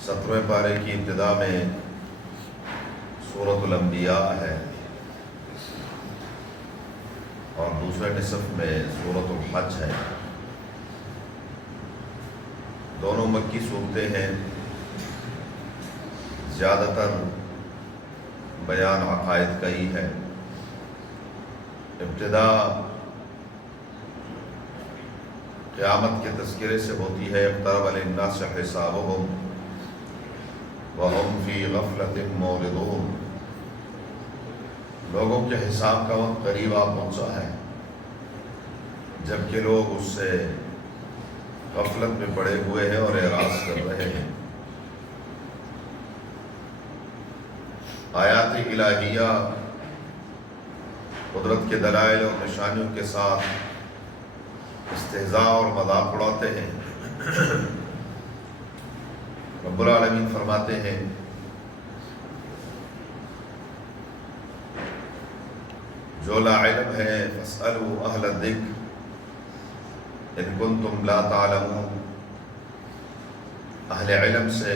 17ویں پارے کی ابتدا میں سورۃ الانبیاء ہے اور دوسرے نصف میں سورۃ الحج ہے۔ دونوں مکی صورتیں ہیں، زیادہ تر بیان عقائد کا ہی ہے۔ ابتدا قیامت کے تذکرے سے ہوتی ہے، اقترب للناس حسابهم وهم فی غفلۃ معرضون۔ لوگوں کے حساب کا وقت قریب آ پہنچا ہے، جبکہ لوگ اس سے غفلت میں پڑے ہوئے ہیں اور اعراض کر رہے ہیں۔ آیات الہیہ قدرت کے دلائل اور نشانیوں کے ساتھ استہزاء اور مذاق اڑاتے ہیں۔ رب العالمین فرماتے ہیں جو لا علم ہے فاسألوا اہل الذکر ان کنتم لا تعلمون، اہل علم سے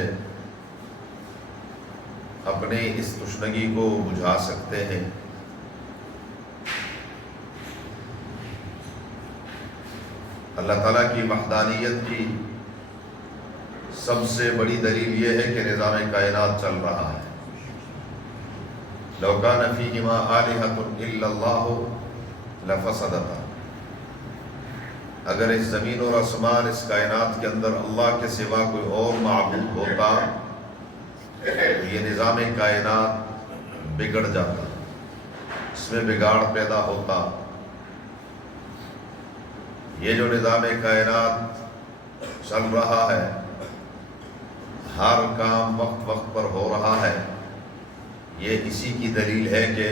اپنی اس تشنگی کو بجھا سکتے ہیں۔ اللہ تعالیٰ کی وحدانیت کی سب سے بڑی دلیل یہ ہے کہ نظام کائنات چل رہا ہے۔ لو کان فیہما آلہۃ الا اللہ لفسدتا، اگر اس زمین اور آسمان اس کائنات کے اندر اللہ کے سوا کوئی اور معبود ہوتا یہ نظام کائنات بگڑ جاتا، اس میں بگاڑ پیدا ہوتا۔ یہ جو نظام کائنات چل رہا ہے، ہر کام وقت وقت پر ہو رہا ہے، یہ اسی کی دلیل ہے کہ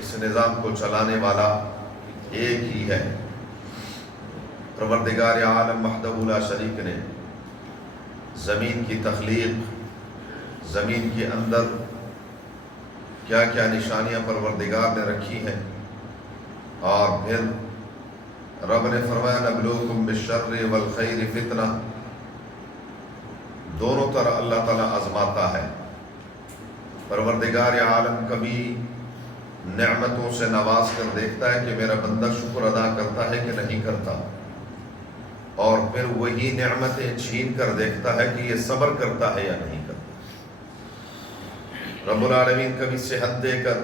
اس نظام کو چلانے والا ایک ہی ہے۔ پروردگار عالم وحدہ لا شریک نے زمین کی تخلیق، زمین کے اندر کیا کیا نشانیاں پروردگار نے رکھی ہیں، اور پھر رب نے فرمایا نبلوکم بالشر والخیر فتنہ، دونوں طرح اللہ تعالیٰ آزماتا ہے۔ پروردگار عالم کبھی نعمتوں سے نواز کر دیکھتا ہے کہ میرا بندہ شکر ادا کرتا ہے کہ نہیں کرتا، اور پھر وہی نعمتیں چھین کر دیکھتا ہے کہ یہ صبر کرتا ہے یا نہیں کرتا۔ رب العالمین کبھی صحت دے کر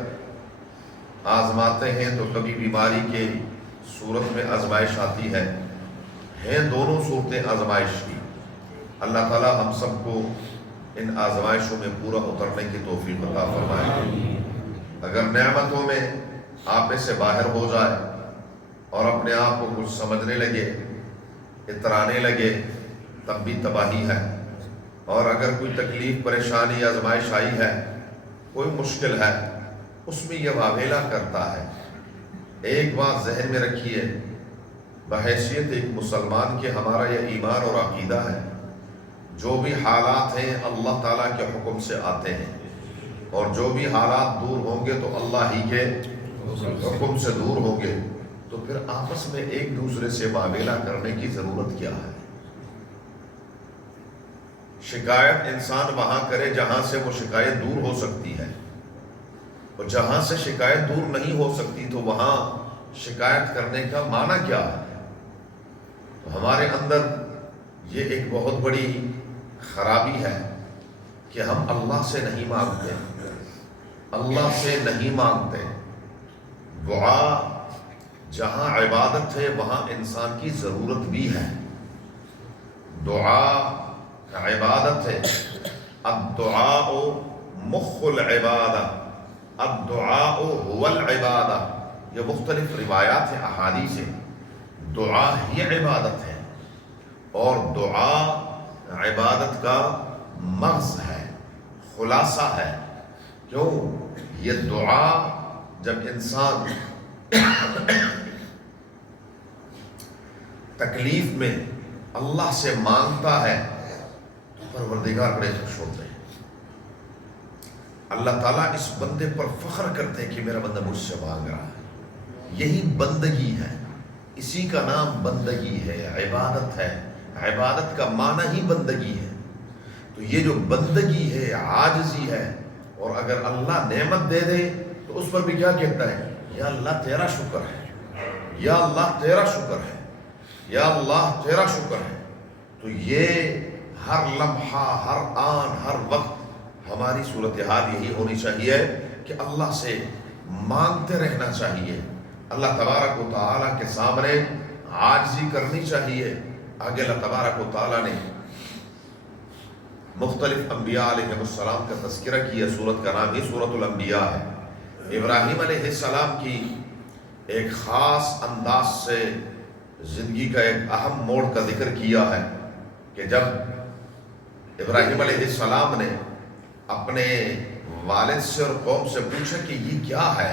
آزماتے ہیں تو کبھی بیماری کے صورت میں آزمائش آتی ہے، ہیں دونوں صورتیں آزمائش کی۔ اللہ تعالیٰ ہم سب کو ان آزمائشوں میں پورا اترنے کی توفیق عطا فرمائے۔ اگر نعمتوں میں آپے سے باہر ہو جائے اور اپنے آپ کو کچھ سمجھنے لگے، اترانے لگے، تب بھی تباہی ہے۔ اور اگر کوئی تکلیف، پریشانی، آزمائش آئی ہے، کوئی مشکل ہے، اس میں یہ واویلا کرتا ہے۔ ایک بات ذہن میں رکھیے، بحیثیت ایک مسلمان کے ہمارا یہ ایمان اور عقیدہ ہے، جو بھی حالات ہیں اللہ تعالیٰ کے حکم سے آتے ہیں، اور جو بھی حالات دور ہوں گے تو اللہ ہی کے حکم سے دور ہوں گے۔ تو پھر آپس میں ایک دوسرے سے معاملہ کرنے کی ضرورت کیا ہے؟ شکایت انسان وہاں کرے جہاں سے وہ شکایت دور ہو سکتی ہے، اور جہاں سے شکایت دور نہیں ہو سکتی تو وہاں شکایت کرنے کا معنی کیا ہے؟ تو ہمارے اندر یہ ایک بہت بڑی خرابی ہے کہ ہم اللہ سے نہیں مانگتے، اللہ سے نہیں مانگتے۔ دعا جہاں عبادت ہے وہاں انسان کی ضرورت بھی ہے۔ دعا عبادت ہے، الدعاء مخ العبادہ، الدعاء هو العبادہ۔ یہ مختلف روایات ہیں، احادیث ہیں۔ دعا ہی عبادت ہے، اور دعا عبادت کا مغز ہے، خلاصہ ہے۔ کیوں؟ یہ دعا جب انسان تکلیف میں اللہ سے مانگتا ہے تو پروردگار بڑے خوش ہوتے ہیں۔ اللہ تعالیٰ اس بندے پر فخر کرتے ہیں کہ میرا بندہ مجھ سے مانگ رہا ہے۔ یہی بندگی ہے، اسی کا نام بندگی ہے، عبادت ہے۔ عبادت کا معنی ہی بندگی ہے۔ تو یہ جو بندگی ہے، عاجزی ہے، اور اگر اللہ نعمت دے دے تو اس پر بھی کیا کہتا ہے؟ یا اللہ تیرا شکر ہے، یا اللہ تیرا شکر ہے، یا اللہ تیرا شکر ہے۔ تو یہ ہر لمحہ، ہر آن، ہر وقت ہماری صورتحال یہی ہونی چاہیے کہ اللہ سے مانگتے رہنا چاہیے، اللہ تبارک و تعالیٰ کے سامنے عاجزی کرنی چاہیے۔ آگے اللہ تبارک و تعالیٰ نے مختلف انبیاء علیہ السلام کا تذکرہ کیا، سورت کا نام ہی سورت الانبیاء ہے۔ ابراہیم علیہ السلام کی ایک خاص انداز سے زندگی کا ایک اہم موڑ کا ذکر کیا ہے کہ جب ابراہیم علیہ السلام نے اپنے والد سے اور قوم سے پوچھا کہ یہ کیا ہے،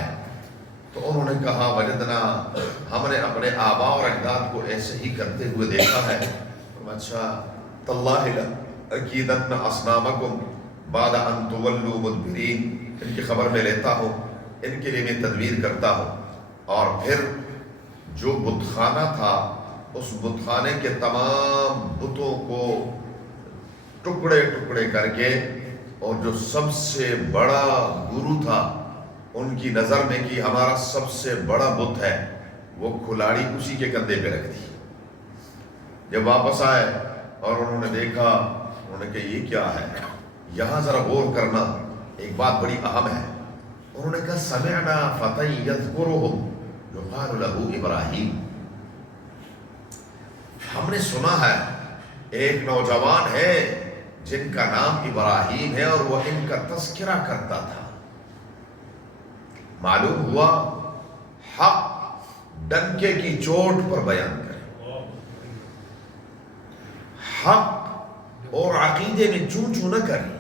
تو انہوں نے کہا وجدنا، ہم نے اپنے آباء اور اجداد کو ایسے ہی کرتے ہوئے دیکھا ہے۔ اچھا، تاللہ لأکیدن اصنامکم بعد ان تولوا مدبرین، ان کی خبر میں لیتا ہوں، ان کے لیے میں تدبیر کرتا ہوں۔ اور پھر جو بت خانہ تھا، اس بت خانے کے تمام بتوں کو ٹکڑے ٹکڑے کر کے، اور جو سب سے بڑا گرو تھا ان کی نظر میں کہ ہمارا سب سے بڑا بت ہے، وہ کھلاڑی اسی کے کندھے پہ رکھ دی۔ جب واپس آئے اور انہوں نے دیکھا، انہوں نے کہا یہ کیا ہے؟ یہاں ذرا غور کرنا، ایک بات بڑی اہم ہے۔ انہوں نے کہا سمعنا فتى یذکرہم یقال لہ ابراہیم، ہم نے سنا ہے ایک نوجوان ہے جن کا نام ابراہیم ہے اور وہ ان کا تذکرہ کرتا تھا۔ معلوم ہوا حق ڈنکے کی چوٹ پر بیان کرے، حق اور عقیدے میں چوں چوں نہ کرے۔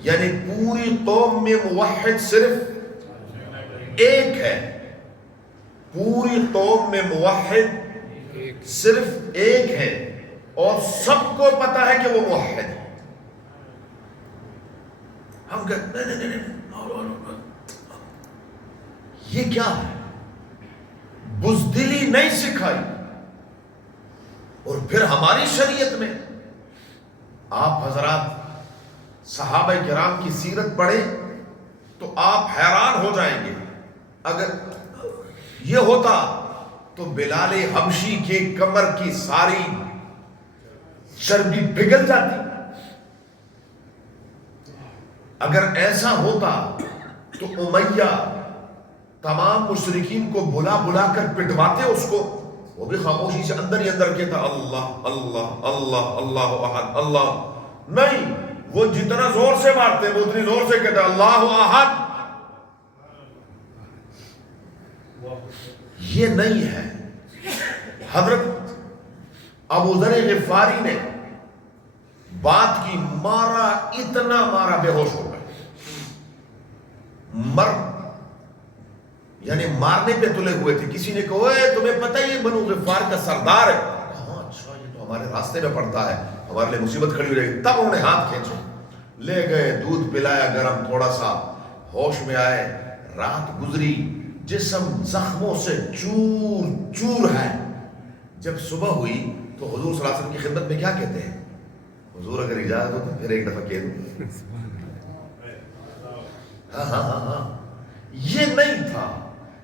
یعنی پوری قوم میں موحد صرف ایک ہے، پوری قوم میں موحد صرف ایک ہے، اور سب کو پتا ہے کہ وہ موحد ہے۔ ہم کہتے ہیں نہیں، یہ کیا ہے؟ بزدلی نہیں سکھائی۔ اور پھر ہماری شریعت میں آپ حضرات صحابہ کرام کی سیرت پڑھیں تو آپ حیران ہو جائیں گے۔ اگر یہ ہوتا تو بلال حبشی کی کمر کی ساری چربی پگھل جاتی۔ اگر ایسا ہوتا تو امیہ تمام مشرکین کو بلا بلا کر پٹواتے اس کو، وہ بھی خاموشی سے اندر ہی اندر کہتا اللہ اللہ اللہ اللہ احد اللہ۔ نہیں، وہ جتنا زور سے مارتے وہ اتنی زور سے کہتا اللہ احد۔ یہ نہیں ہے۔ حضرت ابو ذر غفاری نے بات کی، مارا، اتنا مارا بے ہوش ہو گئے، یعنی مارنے پہ تلے ہوئے تھے۔ کسی نے کہا اے تمہیں پتہ ہی بنو غفار کا سردار ہے؟ ہاں اچھا، یہ تو ہمارے راستے میں پڑتا ہے، ہمارے لیے مصیبت کھڑی ہو جائے گی۔ تب انہوں نے ہاتھ کھینچے، لے گئے، دودھ پلایا گرم تھوڑا سا، ہوش میں آئے۔ رات گزری، جسم زخموں سے چور چور ہے۔ جب صبح ہوئی تو حضور صلی اللہ علیہ وسلم کی خدمت میں کیا کہتے ہیں؟ حضور اگر اجازت ہو تو پھر ایک دفعہ کہہ دوں۔ ہاں، یہ نہیں تھا۔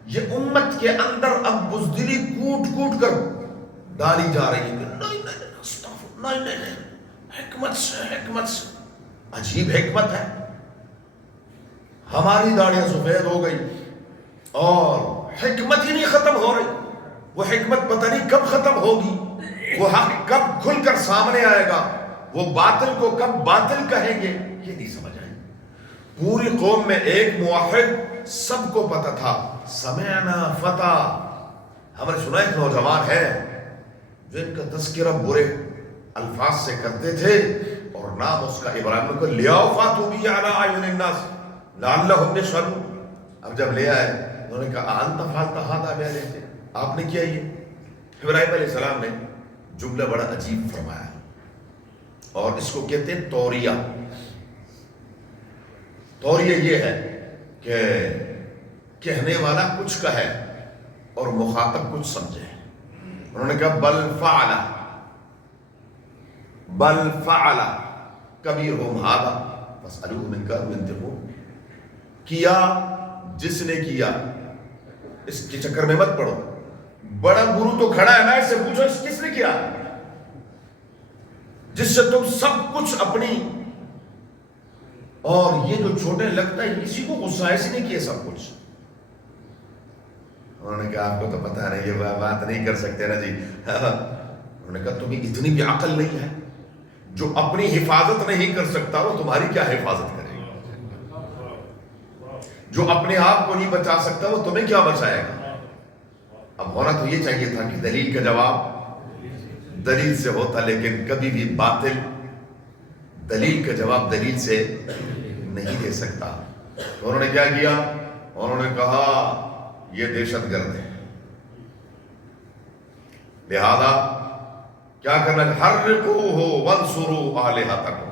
یہ امت کے اندر اب بزدلی کوٹ کوٹ کر ڈالی جا رہی ہے کہ نہیں، حکمت سے عجیب حکمت ہے۔ ہماری داڑیاں سفید ہو گئی اور حکمت ہی نہیں ختم ہو رہی۔ وہ حکمت پتہ نہیں کب ختم ہوگی، وہ حق کب کھل کر سامنے آئے گا، وہ باطل کو کب باطل کہیں گے، یہ نہیں سمجھ آئی۔ پوری قوم میں ایک موحد، سب کو پتہ تھا۔ سمعنا فتى، ہم نے سنا ایک نوجوان ہے جو ان کا تذکرہ برے الفاظ سے کرتے تھے، اور نام اس کا ابراہیم کو لیاؤ فاتو بھی علی اعین الناس لعلہم یشہدون۔ اب جب لے آئے، انہوں نے کہا انت فعلت ھذا بعلیہ، آپ نے کیا یہ؟ ابراہیم علیہ السلام نے جملہ بڑا عجیب فرمایا، اور اس کو کہتے ہیں توریہ۔ توریہ یہ ہے کہ کہنے والا کچھ کہے اور مخاطب کچھ سمجھے۔ انہوں نے کہا بل فعل، بل فعل کبیرہم ھذا فاسألوہم ان کانوا ینطقون، کیا جس نے کیا، اس کے چکر میں مت پڑو، بڑا گرو تو کھڑا ہے نا، اس سے پوچھو اس کس نے کیا، جس سے تم سب کچھ اپنی، اور یہ جو چھوٹے لگتا ہے اسی کو غصہ ہے، اسی نے کیا سب کچھ۔ انہوں نے کہا آپ کو تو پتہ نہیں، یہ بات نہیں کر سکتے نا جی۔ انہوں نے کہا تمہیں اتنی بھی عقل نہیں ہے، جو اپنی حفاظت نہیں کر سکتا وہ تمہاری کیا حفاظت کرے گا، جو اپنے آپ کو نہیں بچا سکتا وہ تمہیں کیا بچائے گا۔ اب ہونا تو یہ چاہیے تھا کہ دلیل کا جواب دلیل سے ہوتا، لیکن کبھی بھی باطل دلیل کا جواب دلیل سے نہیں دے سکتا۔ تو انہوں نے کیا کیا، انہوں نے کہا یہ دہشت گرد ہے، لہذا کیا کرنا ہے، حرقوہ وانصروا آلہتکم،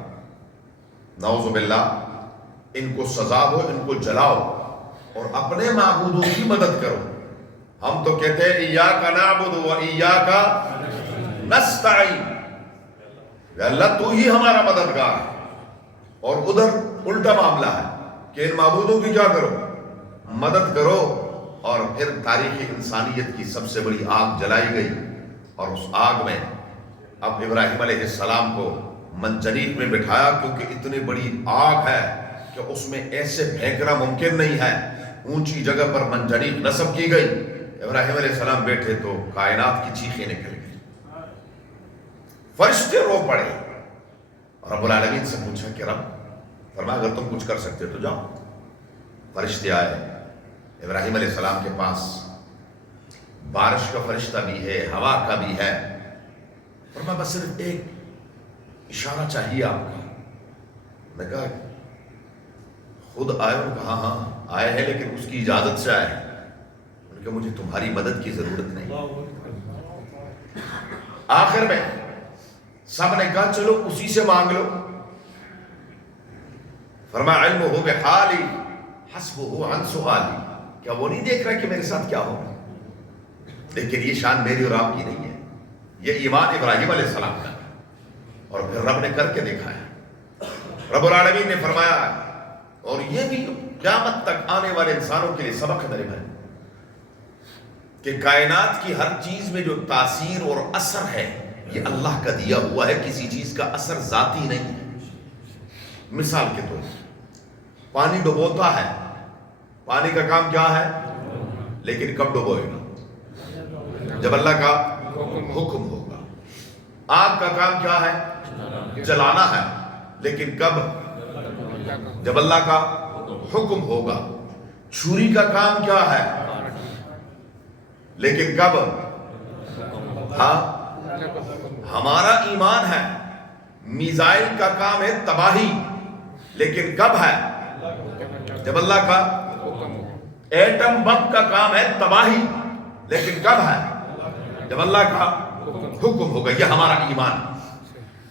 نعوذ باللہ، ان کو سزا دو، ان کو جلاؤ اور اپنے معبودوں کی مدد کرو۔ ہم تو کہتے ہیں ایاک نعبد و ایاک نستعین، اللہ تو ہی ہمارا مددگار ہے، اور ادھر الٹا معاملہ ہے کہ ان معبودوں کی کیا کرو، مدد کرو۔ اور پھر تاریخ انسانیت کی سب سے بڑی آگ جلائی گئی، اور اس آگ میں اب ابراہیم علیہ السلام کو منجنیق میں بٹھایا، کیونکہ اتنی بڑی آگ ہے کہ اس میں ایسے پھینکنا ممکن نہیں ہے، اونچی جگہ پر منجنیق نصب کی گئی، ابراہیم علیہ السلام بیٹھے تو کائنات کی چیخیں نکل گئی، فرشتے رو پڑے، اور رب العالمین سے پوچھا کہ رب، فرمایا اگر تم کچھ کر سکتے تو جاؤ۔ فرشتے آئے ابراہیم علیہ السلام کے پاس، بارش کا فرشتہ بھی ہے، ہوا کا بھی ہے، فرمایا بس صرف ایک اشارہ چاہیے آپ کا۔ میں کہا خود آئے؟ انہوں نے کہا ہاں آئے ہیں، لیکن اس کی اجازت سے آئے ہیں۔ انہوں نے کہا مجھے تمہاری مدد کی ضرورت نہیں۔ آخر میں سب نے کہا چلو اسی سے مانگ لو۔ فرمایا علمہ بحالی حسبہ عن سؤالی، کیا وہ نہیں دیکھ رہا کہ میرے ساتھ کیا ہوگا؟ لیکن یہ شان میری اور آپ کی نہیں ہے، یہ ایمان ابراہیم علیہ السلام کا ہے، اور پھر رب نے کر کے دکھایا۔ رب العالمین نے فرمایا، اور یہ بھی قیامت تک آنے والے انسانوں کے لیے سبق ہے میرے بھائی، کہ کائنات کی ہر چیز میں جو تاثیر اور اثر ہے یہ اللہ کا دیا ہوا ہے، کسی چیز کا اثر ذاتی نہیں ہے۔ مثال کے طور پر پانی ڈبوتا ہے، پانی کا کام کیا ہے، لیکن کب ڈبوئے گا؟ جب اللہ کا حکم ہوگا۔ آگ کا کام کیا ہے، جلانا ہے، لیکن کب؟ جب اللہ کا حکم ہوگا۔ چھری کا کام کیا ہے، لیکن کب؟ ہاں، ہمارا ایمان ہے، میزائل کا کام ہے تباہی، لیکن کب ہے؟ جب اللہ کا ایٹم بم کا کام ہے تباہی، لیکن کب ہے؟ جب اللہ کا حکم ہوگا۔ یہ ہمارا ایمان ہے۔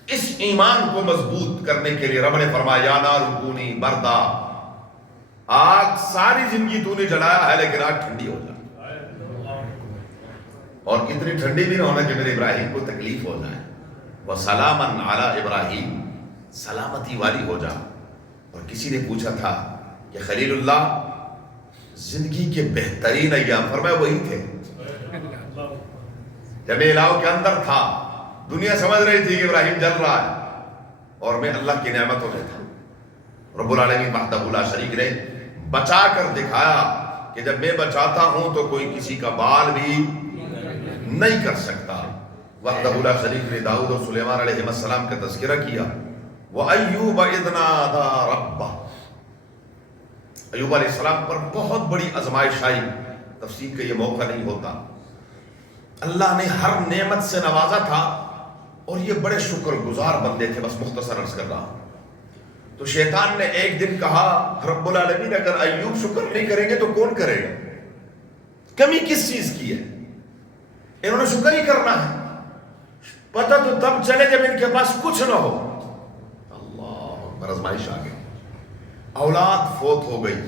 اس ایمان کو مضبوط کرنے کے لیے رب نے فرمایا یا نار کونی بردا، آگ ساری زندگی تو نے جلایا ہے لیکن آگ ٹھنڈی ہو جائے، اور اتنی ٹھنڈی بھی نہ ہونا کہ میرے ابراہیم کو تکلیف ہو جائے۔ وَسَلَامًا عَلَىٰ ابراہیم، سلامتی والی ہو جا۔ اور کسی نے پوچھا تھا کہ خلیل اللہ زندگی کے بہترین ایام، فرمایا وہی تھے جب الہو کے اندر تھا، دنیا سمجھ رہی تھی کہ ابراہیم جل رہا ہے، اور میں اللہ کی نعمتوں میں تھا۔ رب العالمین وحدہ لا شریک نے بچا کر دکھایا کہ جب میں بچاتا ہوں تو کوئی کسی کا بال بھی نہیں کر سکتا۔ وحدہ لا شریک نے داؤد اور سلیمان علیہ السلام کا تذکرہ کیا۔ وَأَيُّوبَ إِذْ نَادَىٰ رَبَّهُ، ایوب علیہ السلام پر بہت بڑی آزمائش آئی، تفسیر کا یہ موقع نہیں ہوتا۔ اللہ نے ہر نعمت سے نوازا تھا، اور یہ بڑے شکر گزار بندے تھے، بس مختصر عرض کر رہا ہوں۔ تو شیطان نے ایک دن کہا رب العالمین اگر ایوب شکر نہیں کریں گے تو کون کرے گا؟ کمی کس چیز کی ہے؟ انہوں نے شکر ہی کرنا ہے، پتہ تو تب چلے جب ان کے پاس کچھ نہ ہو۔ اللہ اکبر، آزمائش آ گئی، اولاد فوت ہو گئی،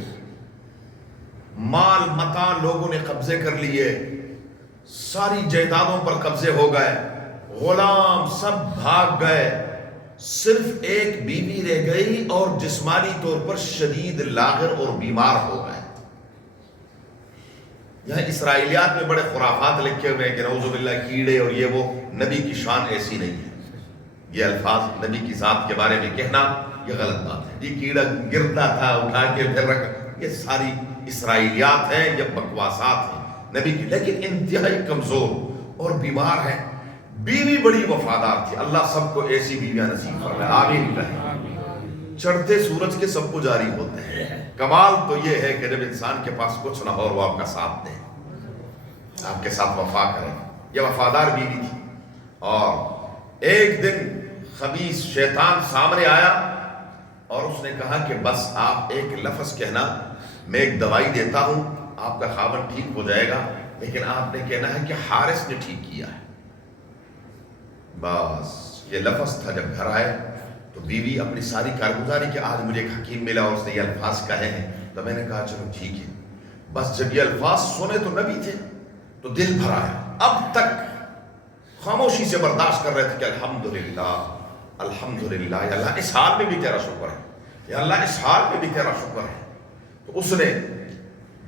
مال متاع لوگوں نے قبضے کر لیے، ساری جائیدادوں پر قبضے ہو گئے، غلام سب بھاگ گئے، صرف ایک بیوی رہ گئی اور جسمانی طور پر شدید لاغر اور بیمار ہو گئے. یہاں اسرائیلیات میں بڑے خرافات لکھے ہوئے ہیں کہ نعوذ باللہ کیڑے اور یہ وہ. نبی کی شان ایسی نہیں ہے. یہ الفاظ نبی کی ذات کے بارے میں کہنا یہ غلط بات ہے. یہ کیڑا گرتا تھا اٹھا کے پھر رکھ، یہ ساری اسرائیلیات ہیں، یہ بکواسات ہیں نبی کی. لیکن انتہائی کمزور اور بیمار ہیں. بیوی بڑی وفادار تھی. اللہ سب کو ایسی بیویاں نصیب فرمائے، آمین کہیں. چڑھتے سورج کے سب کو جاری ہوتے ہیں. کمال تو یہ ہے کہ جب انسان کے پاس کچھ نہ ہو اور وہ آپ کا ساتھ دے، آپ کے ساتھ وفا کرے. یہ وفادار بیوی تھی. اور ایک دن خبیث شیطان سامنے آیا اور اس نے کہا کہ بس آپ ایک لفظ کہنا، میں ایک دوائی دیتا ہوں، آپ کا خاوند ٹھیک ہو جائے گا، لیکن آپ نے کہنا ہے کہ حارث نے ٹھیک کیا ہے. بس یہ لفظ تھا. جب گھر آئے تو بیوی اپنی ساری کارگزاری کہ آج مجھے ایک حکیم ملا اور اس نے یہ الفاظ کہے ہیں، تو میں نے کہا چلو ٹھیک ہے. بس جب یہ الفاظ سنے تو نبی تھے تو دل بھر آیا. اب تک خاموشی سے برداشت کر رہے تھے کہ الحمدللہ الحمدللہ، یا اللہ اس حال میں بھی تیرا شکر ہے، یا اللہ اس حال میں بھی تیرا شکر ہے. تو اس نے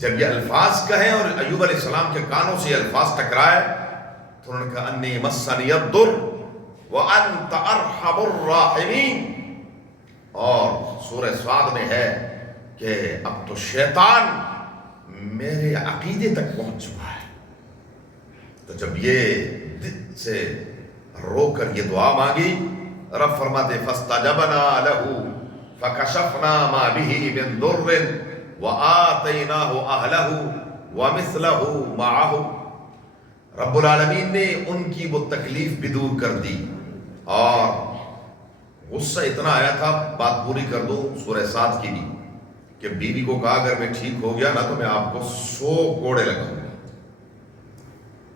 جب یہ الفاظ کہے اور ایوب علیہ السلام کے کانوں سے یہ الفاظ ٹکرائے تو انہوں نے کہا انی مسنی الضر وانت ارحم الراحمین. اور سورہ سعد میں ہے کہ اب تو شیطان میرے عقیدے تک پہنچ چکا ہے. تو جب یہ دل سے رو کر یہ دعا مانگی، رب فرماتے فاستجبنا له فکشفنا ما به من ضر وآتیناہ اہلہ ومثلہ معہ. رب العالمین نے ان کی وہ تکلیف بھی دور کر دی. اور غصہ اتنا آیا تھا، بات پوری کر دوں سورہ سعد کی بھی، کہ بیوی کو کہا اگر میں ٹھیک ہو گیا نا تو میں آپ کو 100 کوڑے لگاؤں گا.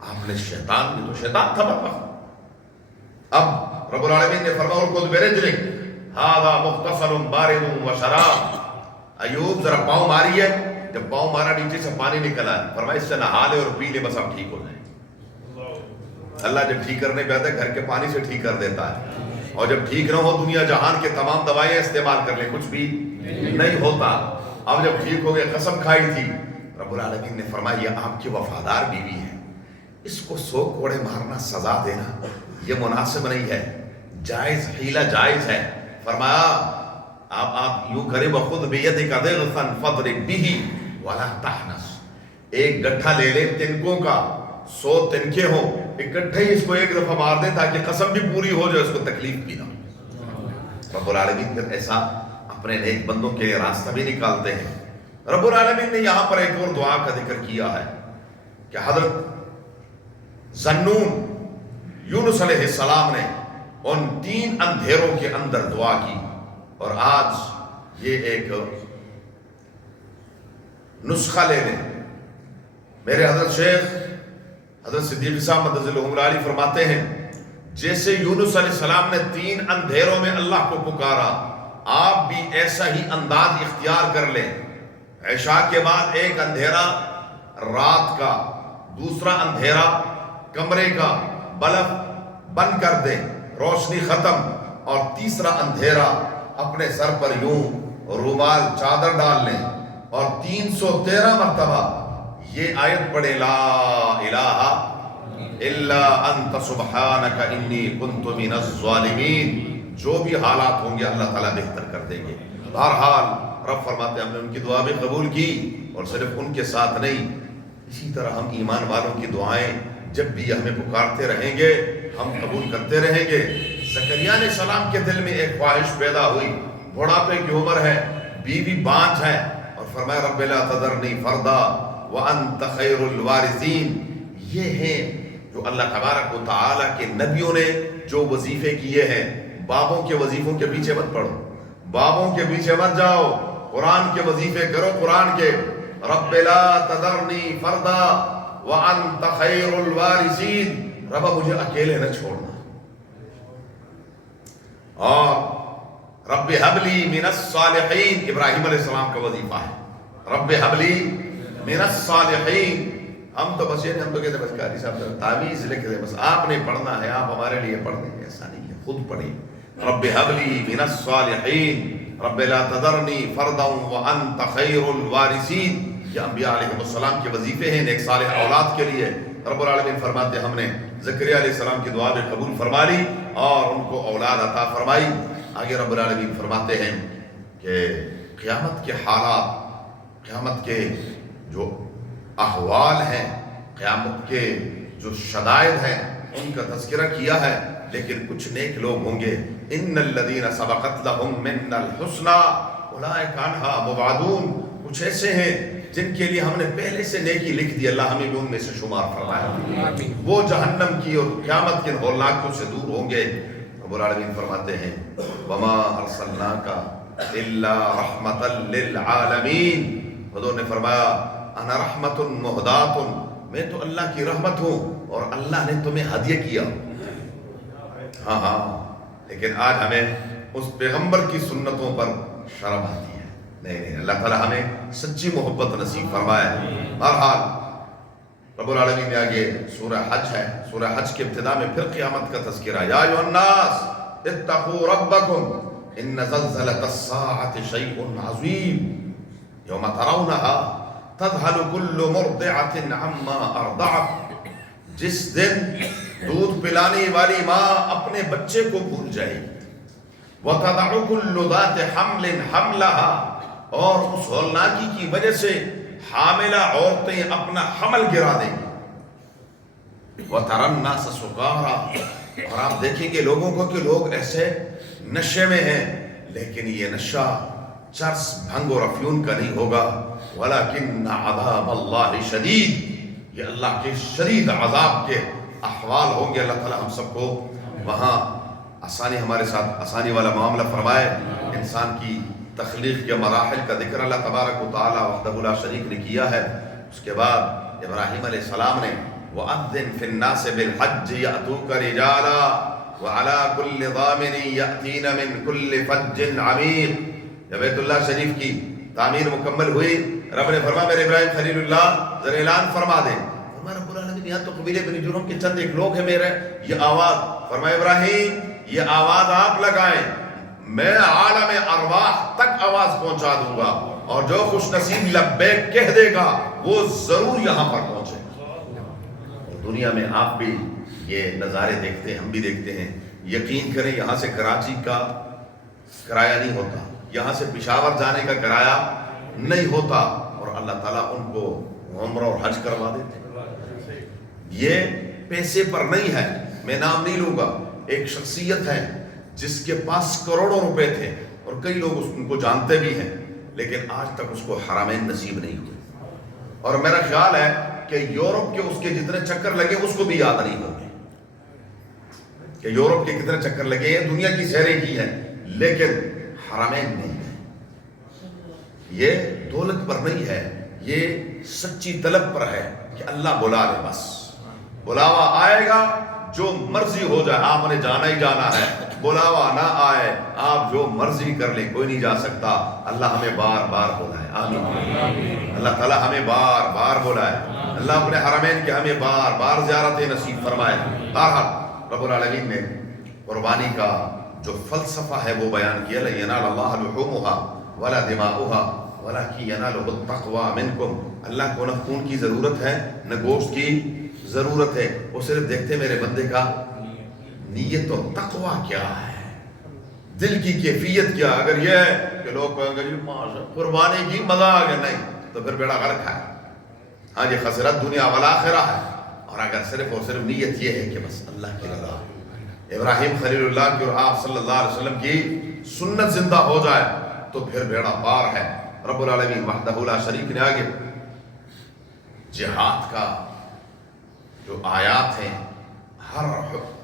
آپ نے شیطان بھی تو شیطان تھا بابا. اب رب العالمین نے فرمایا ارکض برجلک ھذا مغتسل بارد وشراب. ایوب ذرا پاؤں ماری ہے. جب پاؤں مارا نیچے سے پانی نکلا ہے، فرمایا اس سے نہا لے اور پی لے، بس اب ٹھیک ہو جائے. اللہ جب ٹھیک کرنے پہ آتا ہے گھر کے پانی سے ٹھیک کر دیتا ہے. اور جب ٹھیک نہ ہو دنیا جہان کے تمام دوائیں استعمال کر لیں، کچھ بھی نہیں ہوتا. اب جب ٹھیک ہو گئے، قسم کھائی تھی. رب العالمین نے فرمایا یہ آپ کی وفادار بیوی ہے، اس کو 100 کوڑے مارنا، سزا دینا یہ مناسب نہیں ہے، جائز حیلہ جائز ہے. فرمایا آپ یوں کرے بخود بیدک ضغثا فاضرب به ولا تحنث. ایک گٹھا لے لے تنکوں کا، 100 تنکے ہوں، اکٹھے ہی اس کو ایک دفعہ مار دیں تاکہ قسم بھی پوری ہو جائے، اس کو تکلیف بھی نہ ہو. رب العالمین پھر ایسا اپنے نیک بندوں کے راستہ بھی نکالتے ہیں. رب العالمین نے یہاں پر ایک اور دعا کا ذکر کیا ہے کہ حضرت ذنون یونس علیہ السلام نے ان 3 اندھیروں کے اندر دعا کی. اور آج یہ ایک نسخہ لے لیں. میرے حضرت شیخ حضرت صدیق صاحب مدد اللہ علی فرماتے ہیں جیسے یونس علیہ السلام نے 3 اندھیروں میں اللہ کو پکارا، آپ بھی ایسا ہی انداز اختیار کر لیں. عشاء کے بعد ایک اندھیرا رات کا، دوسرا اندھیرا کمرے کا بلب بند کر دیں، روشنی ختم، اور تیسرا اندھیرا اپنے سر پر یوں رومال چادر ڈال لیں اور 313 مرتبہ یہ آیت پڑھے لا الہ الا انت سبحانک انی کنت من الظالمین. جو بھی حالات ہوں گے اللہ تعالیٰ بہتر کر دیں گے. بہرحال رب فرماتے ہیں ہم نے ان کی دعا بھی قبول کی، اور صرف ان کے ساتھ نہیں، اسی طرح ہم ایمان والوں کی دعائیں جب بھی ہمیں پکارتے رہیں گے ہم قبول کرتے رہیں گے. زکریا علیہ السلام کے دل میں ایک خواہش پیدا ہوئی، بڑھاپے کی عمر ہے، بیوی بانجھ ہے، اور فرمایا رب لا تذرنی فردا وانت خیر الوارثین. یہ ہیں جو اللہ تبارک و تعالیٰ کے نبیوں نے جو وظیفے کیے ہیں. بابوں کے وظیفوں کے پیچھے مت پڑھو، بابوں کے پیچھے مت جاؤ، قرآن کے وظیفے کرو. قرآن کے رب لا تذرنی فردا وانت خیر الوارثین، رب مجھے اکیلے نہ چھوڑنا. اور رب حبلی من الصالحین ابراہیم علیہ السلام کا وظیفہ ہے، رب حبلی من الصالحین. ہم تو بس ہم تو کہتے ہیں بس قاری صاحب تعویذ لکھ دیں، بس آپ نے پڑھنا ہے، آپ ہمارے لیے پڑھ دیں. ایسا نہیں ہے، خود پڑھیں. رب هب لي من الصالحين رب لا تذرنی فردا وانت خیر الوارثین. یہ انبیاء علیہ السلام کے وظیفے ہیں ایک صالح اولاد کے لیے. رب العالمین فرماتے ہم نے زکریا علیہ السلام کی دعا بھی قبول فرما لی اور ان کو اولاد عطا فرمائی. آگے رب العالمین فرماتے ہیں کہ قیامت کے حالات، قیامت کے جو احوال ہیں، قیامت کے جو شدائد ہیں ان کا تذکرہ کیا ہے. لیکن کچھ نیک لوگ ہوں گے، ان الذین سبقت لهم منا الحسنى اولئک عنها مبعدون. کچھ ایسے ہیں جن کے لیے ہم نے پہلے سے نیکی لکھ دی، اللہ ہمیں بھی ان میں سے شمار فرمائے. وہ جہنم کی اور قیامت کے ہولناکیوں سے دور ہوں گے. رب العالمین فرماتے ہیں وما ارسلناک الا رحمتا للعالمین. حضور نے فرمایا انا رحمت مہدات، میں تو اللہ کی رحمت ہوں اور اللہ نے تمہیں ہدیہ کیا. ہاں لیکن آج ہمیں اس پیغمبر کی سنتوں پر شرم آتی ہے. نہیں، اللہ تعالیٰ ہمیں سچی محبت نصیب فرمائے. بہرحال رب العالمین نے آگے سورہ حج ہے، سورہ حج کے ابتدا میں پھر قیامت کا تذکرہ. یا ایھا الناس اتقوا ربکم ان زلزلۃ الساعۃ شیء عظیم یوم ترونها تذہل کل مرضعۃ عما ارضعت. جس دن دودھ پلانے والی ماں اپنے بچے کو بھول جائے گی. وَتَضَعُ كُلُّ ذَاتِ حَمْلٍ حَمْلَهَا، اور اس ہولناکی کی وجہ سے حاملہ عورتیں اپنا حمل گرا دیں گی. وَتَرَى النَّاسَ سُكَارَىٰ، اور آپ دیکھیں گے لوگوں کو کہ لوگ ایسے نشے میں ہیں، لیکن یہ نشہ چرس بھنگ اور افیون کا نہیں ہوگا. وَلَكِنَّ عَذَابَ اللَّهِ شَدِيدٌ، یہ اللہ کے شدید عذاب کے احوال ہوں گے. اللہ تعالیٰ ہم سب کو وہاں آسانی، ہمارے ساتھ آسانی والا معاملہ فرمائے. انسان کی تخلیق کے مراحل کا ذکر اللہ تبارک و تعالیٰ وحدہ لا شریک نے کیا ہے. اس کے بعد ابراہیم علیہ السلام نے وَأَذِّن فِي النَّاسِ بِالْحَجِّ يَأْتُوكَ رِجَالًا وَعَلَىٰ كُلِّ ضَامِرٍ يَأْتِينَ مِنْ كُلِّ فَجٍّ عَمِيقٍ. جب بیت اللہ شریف کی تعمیر مکمل ہوئی، رب نے فرمایا میرے ابراہیم خلیل اللہ ذرا اعلان فرما دیں. فرمایا رب العالمین یہاں تو قبیلے بنی جرہم کے چند ایک لوگ ہیں میرے، یہ آواز. فرمایا ابراہیم یہ آواز آپ لگائیں، میں عالم ارواح تک آواز پہنچا دوں گا، اور جو خوش نصیب لبیک کہہ دے گا وہ ضرور یہاں پر پہنچے. دنیا میں آپ بھی یہ نظارے دیکھتے ہیں، ہم بھی دیکھتے ہیں. یقین کریں یہاں سے کراچی کا کرایہ نہیں ہوتا، یہاں سے پشاور جانے کا کرایہ نہیں ہوتا، اور اللہ تعالیٰ ان کو عمرہ اور حج کروا دیتے. یہ پیسے پر نہیں ہے. میں نام نہیں لوں گا. ایک شخصیت ہے جس کے پاس کروڑوں روپے تھے، اور کئی لوگ ان کو جانتے بھی ہیں، لیکن آج تک اس کو حرمین نصیب نہیں ہوئے. اور میرا خیال ہے کہ یورپ کے اس کے جتنے چکر لگے اس کو بھی یاد نہیں ہوگے کہ یورپ کے کتنے چکر لگے ہیں. دنیا کی سیریں کی ہیں لیکن حرمین نہیں ہے. یہ دولت پر نہیں ہے، یہ سچی طلب پر ہے کہ اللہ بلا لے. بس بلاوا آئے گا جو مرضی ہو جائے، آپ نے جانا ہی جانا ہے. بلاوا نہ آئے آپ جو مرضی کر لیں، کوئی نہیں جا سکتا. اللہ ہمیں بار بار بلائے. آمین. اللہ تعالیٰ ہمیں بار بار بلائے. اللہ اپنے حرمین کے ہمیں بار بار زیارت نصیب فرمائے. بہرحال رب العالمین نے قربانی کا جو فلسفہ ہے وہ بیان کیا. لَن يَنَالَ اللَّهَ لُحُومُهَا وَلَا دِمَاؤُهَا وَلَكِنْ يَنَالُهُ التَّقْوَىٰ مِنْكُمْ. اللہ کو نہ خون کی ضرورت ہے نہ گوشت کی ضرورت ہے، وہ صرف دیکھتے میرے بندے کا نیت اور تقویٰ کیا ہے، دل کی کیفیت کیا. اگر یہ ہے کہ لوگ کہیں گے قربانی کی مزہ آ گیا، نہیں تو پھر بیڑا غرق ہے. ہاں جی، خسرت دنیا والآخرہ ہے. اور اگر صرف اور صرف نیت یہ ہے کہ بس اللہ کی رضا، ابراہیم خلیل اللہ کی اور آپ صلی اللہ علیہ وسلم کی سنت زندہ ہو جائے تو پھر بیڑا پار ہے. رب العالمین وحدہ لا شریک نے آگے جہاد کا جو آیات ہیں، ہر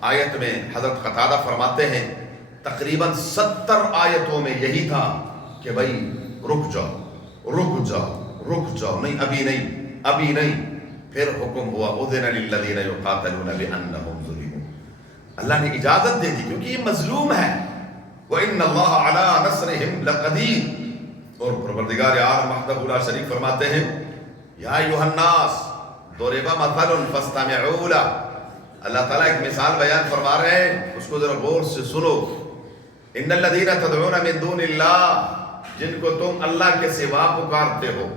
آیت میں حضرت قتادہ فرماتے ہیں تقریباً 70 آیتوں میں یہی تھا کہ بھائی رک جاؤ رک جاؤ رک جاؤ، نہیں ابھی نہیں ابھی نہیں. پھر حکم ہوا اذن للذین یقاتلون بانہم ظلموا. اللہ نے اجازت دے دی کیونکہ یہ مظلوم ہے. وَإِنَّ اللَّهَ عَلَىٰ نَصْرِهِمْ لَقَدِيرٌ. اور پروردگار عالم وحدہ لا شریک فرماتے ہیں یا ایھا الناس ضرب مثل فاستمعوا له. اللہ تعالیٰ ایک مثال بیان فرما رہے ہیں، اس کو ذرا غور سے سنو. ان الذین تدعون من دون اللہ، جن کو تم اللہ کے سوا پکارتے ہو،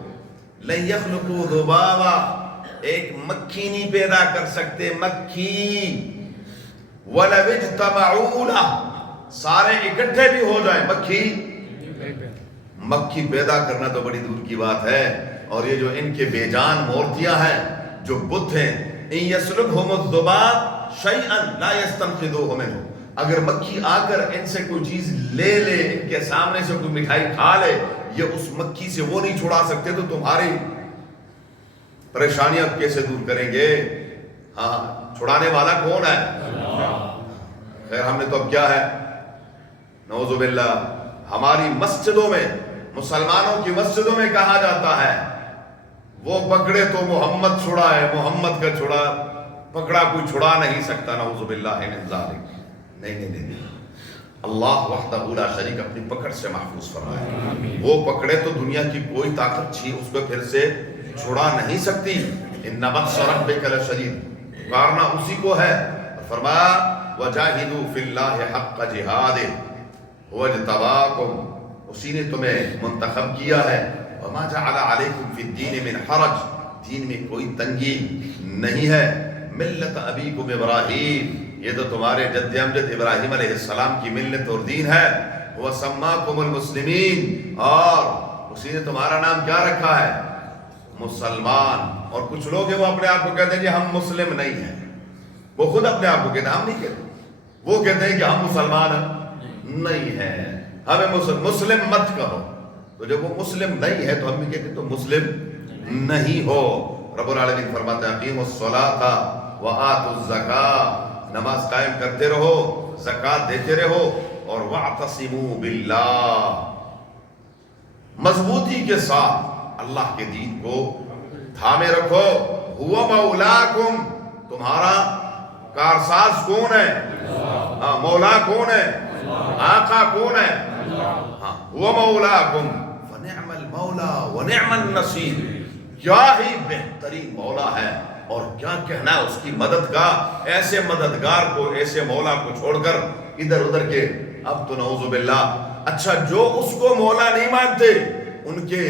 لن یخلقوا ذبابا، ایک مکھی نہیں پیدا کر سکتے، مکھی، وَلَوِ اجْتَمَعُوا لَهُ، سارے اکٹھے بھی ہو جائیں مکھی پیدا کرنا تو بڑی دور کی بات ہے۔ اور یہ جو ان کے بے جان مورتیاں ہیں، جو بت ہیں، ان یسلبہم الذباب شیئا لا یستنقذوہ منہ، اگر مکھی آ کر ان سے کوئی چیز لے لے، ان کے سامنے سے کوئی مٹھائی کھا لے، یہ اس مکھی سے وہ نہیں چھڑا سکتے، تو تمہاری پریشانیاں کیسے دور کریں گے؟ ہاں، چھڑانے والا کون ہے؟ خیر ہم نے تو اب کیا ہے، نعوذ باللہ، ہماری مسجدوں میں، مسلمانوں کی مسجدوں میں کہا جاتا ہے وہ پکڑے تو محمد چھڑا ہے، محمد کا چھڑا پکڑا کوئی چھڑا نہیں سکتا، نعوذ باللہ من ذالک۔ نہیں، اللہ وحدہ لا شریک اپنی پکڑ سے محفوظ فرمائے، وہ پکڑے تو دنیا کی کوئی طاقت اس کو پھر سے چھڑا نہیں سکتی۔ ان بطش ربک لشدید، پکارنا اسی کو ہے۔ فرمایا وجاہدوا فی اللہ حق جہادہ هو اجتباکم، اسی نے تمہیں منتخب کیا ہے۔ وما جعل علیکم فی الدین من حرج، دین میں کوئی تنگی نہیں ہے۔ ملت ابیکم ابراہیم، یہ تو تمہارے جد امجد ابراہیم علیہ السلام کی ملت اور دین ہے۔ وسماکم المسلمین، اور اسی نے تمہارا نام کیا رکھا ہے؟ مسلمان۔ اور کچھ لوگ ہیں وہ اپنے آپ کو کہتے ہیں کہ ہم مسلم نہیں ہیں، وہ خود اپنے آپ کو کہتے ہیں، ہم نہیں کہتے، وہ کہتے ہیں کہ ہم مسلمان نہیں ہیں، ہمیں مسلم مت کہو۔ تو جب وہ مسلم نہیں ہے تو ہم بھی کہتے ہیں تو مسلم نہیں ہو۔ رب العالمین فرماتے ہیں اقیموا الصلاۃ وآتوا الزکاۃ، نماز قائم کرتے رہو، زکوٰۃ دیتے رہو، اور واعتصموا باللہ، مضبوطی کے ساتھ اللہ کے دین کو تھامے رکھو۔ ہوا مولاکم، تمہارا کارساز کون ہے؟ مولا کون ہے؟ آقا کون ہے؟ ہوا مولاکم فنعم المولا ونعم النصیر، کیا ہی بہترین مولا ہے اور کیا کہنا ہے اس کی مدد کا۔ ایسے مددگار کو، ایسے مولا کو چھوڑ کر ادھر ادھر کے، اب تو نعوذ باللہ، اچھا جو اس کو مولا نہیں مانتے ان کے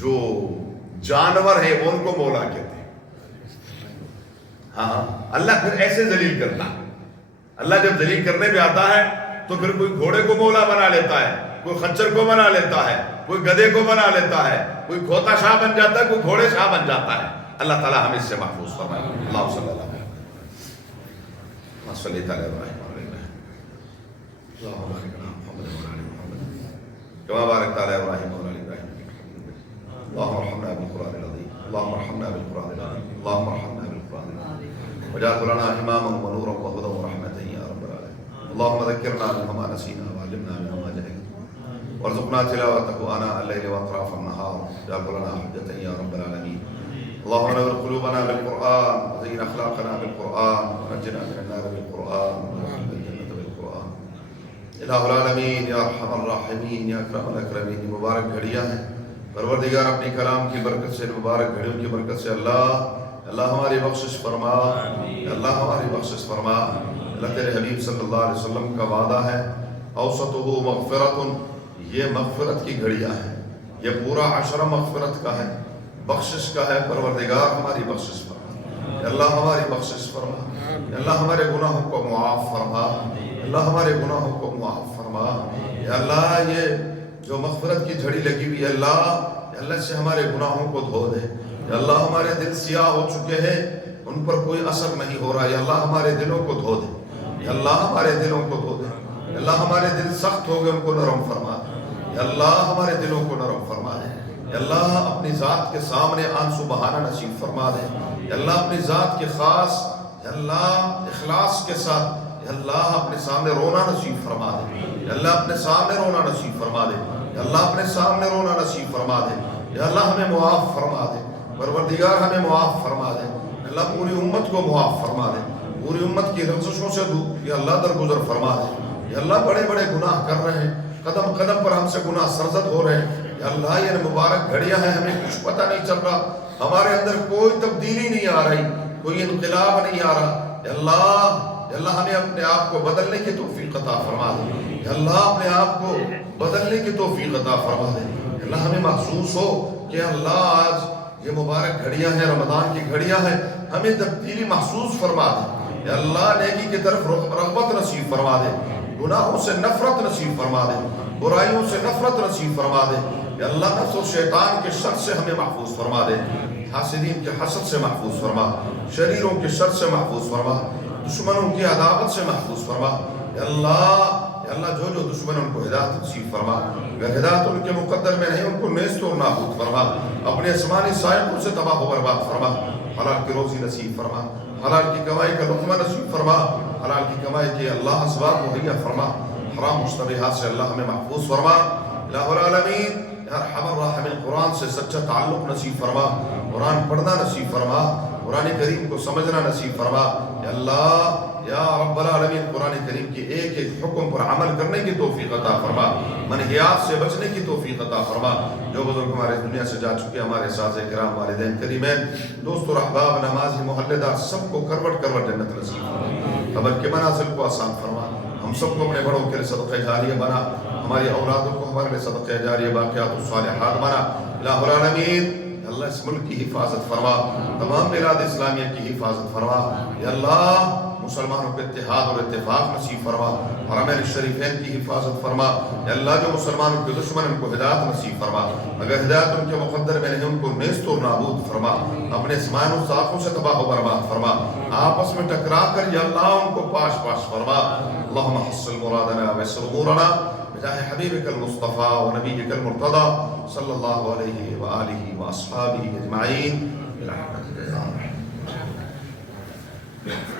جو جانور ہیں وہ ان کو مولا کہتے ہیں۔ ہاں، اللہ پھر ایسے ذلیل کرتا ہے۔ اللہ جب ذلیل کرنے پہ آتا ہے تو پھر کوئی گھوڑے کو مولا بنا لیتا ہے، کوئی خچر کو بنا لیتا ہے، کوئی گدھے کو بنا لیتا ہے، کوئی کھوتا شاہ بن جاتا ہے، کوئی گھوڑے شاہ بن جاتا ہے۔ اللہ تعالیٰ ہمیں اس سے محفوظ فرمائے۔ اللہ صلی اللہ علیہ وسلم صلی اللہ علیہ وسلم اللہم بارک علی محمد وعلی آل محمد کما بارکت علی ابراہیم وعلی آل ابراہیم اللہم ارحمنا بالقرآن العظیم، اللہم ارحمنا بالقرآن العظیم، اللہم ارحمنا بالقرآن العظیم واجعلہ لنا اماما ونورا وہدی ورحمة یا رب العالمین۔ اللہم ذکرنا منہ ما نسینا وعلمنا منہ ما جہلنا وارزقنا تلاوته آناء الليل واطراف النهار واجعله لنا حجة یا رب العالمین۔ اللهم نور قلوبنا بالقرآن وزين اخلاقنا بالقرآن ونجنا من النار بالقرآن وادخلنا الجنة بالقرآن۔ الہ العالمین یا ارحم الراحمین یا اکرم الاکرمین، مبارک گھڑیاں ہیں پروردگار، اپنی کلام کی برکت سے، مبارک گھڑیوں کی برکت سے اللہ ہماری بخشش فرما، اللہ ہماری بخشش فرما۔ اللہ تیرے حبیب صلی اللہ علیہ وسلم کا وعدہ ہے اوسطہ مغفرۃ، یہ مغفرت کی گھڑیاں ہیں، یہ پورا عشرہ مغفرت کا ہے، بخشش کا ہے۔ پروردگار ہماری بخشش فرما، اللہ ہماری بخشش فرما، اللہ ہمارے گناہوں کو معاف فرما، اللہ ہمارے گناہوں کو معاف فرما۔ یا اللہ یہ جو مغفرت کی جھڑی لگی ہوئی ہے اللہ سے ہمارے گناہوں کو دھو دے۔ یا اللہ ہمارے دل سیاہ ہو چکے ہیں، ان پر کوئی اثر نہیں ہو رہا، یا اللہ ہمارے دلوں کو دھو دے، یا اللہ ہمارے دلوں کو دھو دے۔ یا اللہ ہمارے دل سخت ہو گئے، ان کو نرم فرما دے، یا اللہ ہمارے دلوں کو نرم فرما دے۔ یا اللہ اپنی ذات کے سامنے آنسو بہانا نصیب فرما دے، یا اللہ اپنی ذات کے خاص، یا اللہ اخلاص کے ساتھ، یا اللہ اپنے سامنے رونا نصیب فرما دے، یا اللہ اپنے سامنے رونا نصیب فرما دے، یا اللہ اپنے سامنے رونا نصیب فرما دے، یا اللہ ہمیں معاف فرما دے، پروردگار ہمیں معاف فرما دے، اللہ پوری امت کو معاف فرما دے، پوری امت کی رنجشوں سے یا اللہ درگزر فرما دے۔ یا اللہ بڑے بڑے گناہ کر رہے ہیں، قدم قدم پر ہم سے گناہ سرزد ہو رہے ہیں، یا اللہ یہ مبارک گھڑیاں ہیں، ہمیں کچھ پتہ نہیں چل رہا، ہمارے اندر کوئی تبدیلی نہیں آ رہی، کوئی انقلاب نہیں آ رہا۔ یا اللہ ہمیں اپنے آپ کو بدلنے کی توفیق عطا فرما دے، یا اللہ اپنے آپ کو بدلنے کی توفیق عطا فرما دے. اللہ ہمیں محسوس ہو کہ اللہ آج یہ مبارک گھڑیاں ہیں، رمضان کی گھڑیاں ہیں، ہمیں تبدیلی محسوس فرما دے. یا اللہ نیکی کی طرف رغبت نصیب فرما دے، گناہوں سے نفرت نصیب فرما دے، برائیوں سے نفرت نصیب فرما دے. یا اللہ نفس و شیطان کے شر سے ہمیں محفوظ فرما دے، حاسدین کے حسد سے محفوظ فرما، شریروں کے شر سے محفوظ فرما، دشمنوں کی عداوت سے محفوظ فرما. یا اللہ جو دشمن ان کو ہدایت نصیب فرما، اگر ہدایت ان کے مقدر میں نہیں ان کو نیست و نابود فرما، اپنے آسمانی سائقوں سے تباہ و برباد فرما. حلال کی روزی نصیب فرما، حلال کی کمائی کا لقمہ نصیب فرما، حلال کی کمائی کے اللہ اسباب مہیا فرما. حرام مشتبہات سے اللہ ہمیں محفوظ فرما. الہ العالمین یا ارحم الراحمین قرآن سے سچا تعلق نصیب فرما، قرآن پڑھنا نصیب فرما، قرآن کریم کو سمجھنا نصیب فرما. یا اللہ یا رب العالمین قرآن کریم کی ایک ایک حکم پر عمل کرنے کی توفیق عطا فرما، منہیات سے بچنے کی توفیق عطا فرما. جو بزرگ ہمارے دنیا سے جا چکے ہمارے اساتذہ کرام، والدین کریمین، دوست و احباب، نمازی، محلے دار، سب کو کروٹ کروٹ جنت نصیب فرما، قبر کے منازل کو آسان فرما. ہم سب کو اپنے بڑوں کے لیے صدقہ جاریہ بنا، ہماری اولادوں کو ہمارے لیے صدقہ جاریہ باقیات الصالحات بنا. الہ العالمین اللہ اس ملک کی حفاظت فرما، تمام بلاد اسلامیہ کی حفاظت فرما. یا اللہ مسلمانوں کو اتحاد اور اتفاق نصیب فرما، حرمین شریفین کی حفاظت فرما. یا اللہ جو مسلمانوں کے دشمن ان کو ہدایت نصیب فرما، اگر ہدایت ان کے مقدر میں نہیں ان کو نیست و نابود فرما، اپنے اسمان و ساقوں سے تباہ و برباد فرما، آپس میں ٹکرا کر یا اللہ ان کو پاش پاش فرما. اللہم حصل مرادنا ویسر امورنا بجاہ حبیبک المصطفیٰ و نبیک المرتضی صلی اللہ علیہ وآلہ واصحابہ اجمعین برحمتک یا ارحم الراحمین.